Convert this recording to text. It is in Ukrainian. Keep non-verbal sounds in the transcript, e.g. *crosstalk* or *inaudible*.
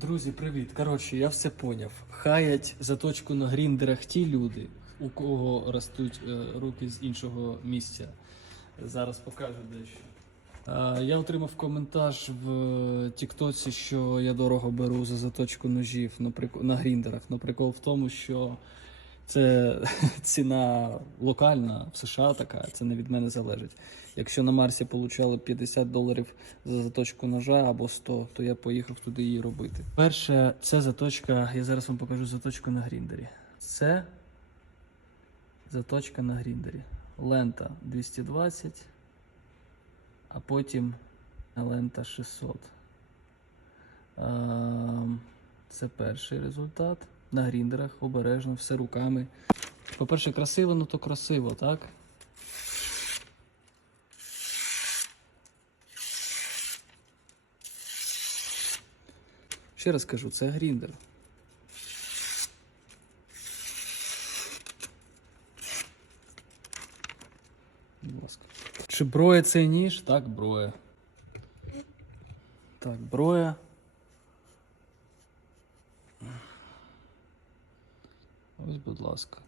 Друзі, привіт. Коротше, я все поняв. Хаять заточку на гріндерах ті люди, у кого ростуть е, руки з іншого місця. Зараз покажу дещо. Е, я отримав коментар в Тіктоці, що я дорого беру за заточку ножів на, прик... на гріндерах. Но прикол в тому, що це *laughs* ціна локальна в США така, це не від мене залежить. Якщо на Марсі получали 50 доларів за заточку ножа або 100, то я поїхав туди її робити. Перше, це заточка, я зараз вам покажу заточку на гріндері. Це заточка на гріндері. Лента 220, а потім лента 600. Ем, Це перший результат. На гріндерах обережно, все руками. По-перше, красиво, ну то красиво, так? Ще раз кажу, це гріндер. Будь ласка. Чи броє цей ніж? Так, броє. Так, броя. Ось, будь ласка.